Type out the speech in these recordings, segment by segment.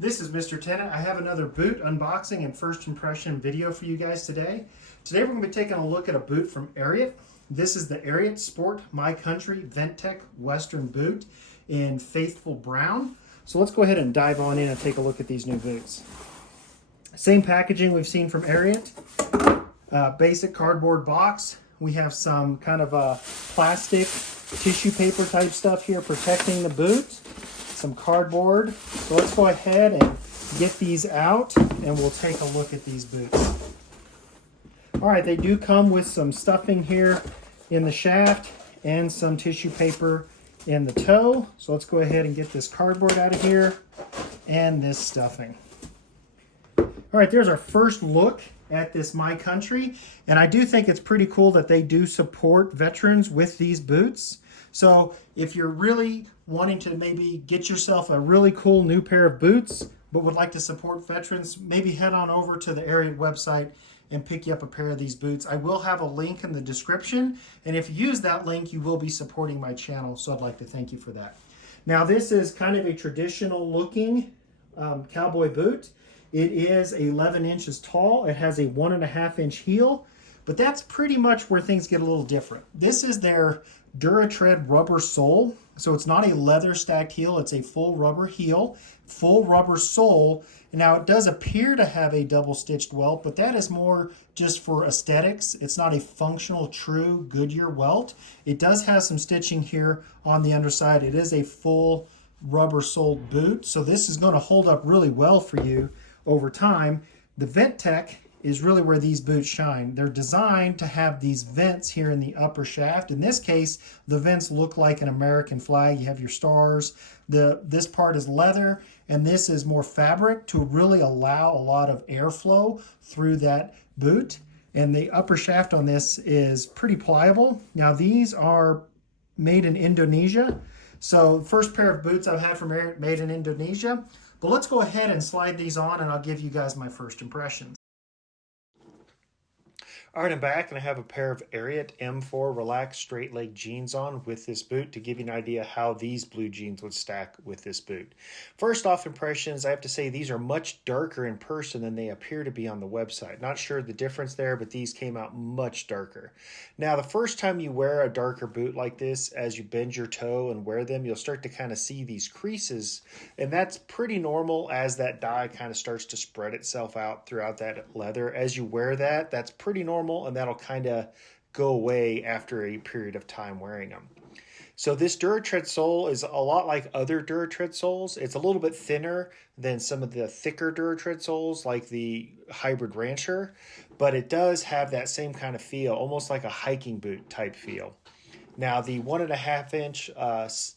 This is Mr. Tennant. I have another boot unboxing and first impression video for you guys today. Today we're going to be taking a look at a boot from Ariat. This is the Ariat Sport My Country VentTek Western boot in Faithful Brown. So let's go ahead and dive on in and take a look at these new boots. Same packaging we've seen from Ariat. Basic cardboard box. We have some kind of a plastic tissue paper type stuff here protecting the boot. Some cardboard. So let's go ahead and get these out and we'll take a look at these boots. All right, they do come with some stuffing here in the shaft and some tissue paper in the toe. So let's go ahead and get this cardboard out of here and this stuffing. All right, there's our first look at this My Country. And I do think it's pretty cool that they do support veterans with these boots. So if you're really wanting to maybe get yourself a really cool new pair of boots, but would like to support veterans, maybe head on over to the Ariat website and pick you up a pair of these boots. I will have a link in the description. And if you use that link, you will be supporting my channel. So I'd like to thank you for that. Now this is kind of a traditional looking cowboy boot. It is 11 inches tall. It has a 1.5 inch heel, but that's pretty much where things get a little different. This is their DuraTread rubber sole. So it's not a leather stacked heel. It's a full rubber heel, full rubber sole. Now it does appear to have a double stitched welt, but that is more just for aesthetics. It's not a functional, true Goodyear welt. It does have some stitching here on the underside. It is a full rubber soled boot. So this is going to hold up really well for you over time. The VentTek is really where these boots shine. They're designed to have these vents here in the upper shaft. In this case, the vents look like an American flag. You have your stars. This part is leather, and this is more fabric to really allow a lot of airflow through that boot. And the upper shaft on this is pretty pliable. Now these are made in Indonesia. So first pair of boots I've had from Ariat made in Indonesia. But let's go ahead and slide these on and I'll give you guys my first impressions. All right, I'm back and I have a pair of Ariat M4 relaxed straight leg jeans on with this boot to give you an idea how these blue jeans would stack with this boot. First off impressions, I have to say these are much darker in person than they appear to be on the website. Not sure the difference there, but these came out much darker. Now, the first time you wear a darker boot like this, as you bend your toe and wear them, you'll start to kind of see these creases, and that's pretty normal as that dye kind of starts to spread itself out throughout that leather. As you wear that, that's pretty normal, and that'll kind of go away after a period of time wearing them. So this DuraTread sole is a lot like other DuraTread soles. It's a little bit thinner than some of the thicker DuraTread soles like the Hybrid Rancher, but it does have that same kind of feel, almost like a hiking boot type feel. Now the 1.5 inch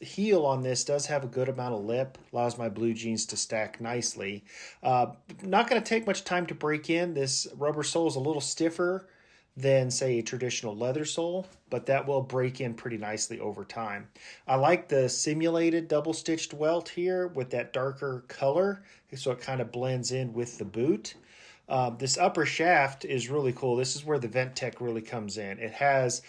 heel on this does have a good amount of lip, allows my blue jeans to stack nicely. Not going to take much time to break in. This rubber sole is a little stiffer than say a traditional leather sole, but that will break in pretty nicely over time. I like the simulated double stitched welt here with that darker color, so it kind of blends in with the boot. This upper shaft is really cool. This is where the VentTek really comes in. It has,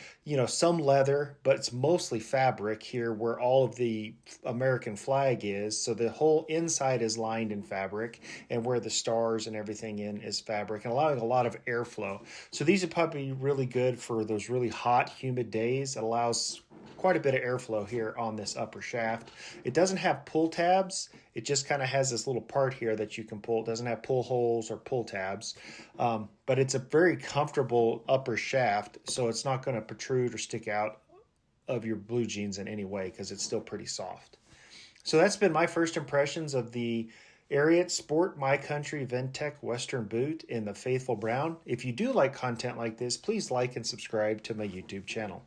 some leather, but it's mostly fabric here where all of the American flag is. So the whole inside is lined in fabric, and where the stars and everything in is fabric, and allowing a lot of airflow. So these are probably really good for those really hot, humid days. It allows quite a bit of airflow here on this upper shaft. It doesn't have pull tabs. It just kind of has this little part here that you can pull. It doesn't have pull holes or pull tabs, but it's a very comfortable upper shaft, so it's not going to protrude or stick out of your blue jeans in any way because it's still pretty soft. So that's been my first impressions of the Ariat Sport My Country VentTek Western boot in the Faithful Brown. If you do like content like this, please like and subscribe to my YouTube channel.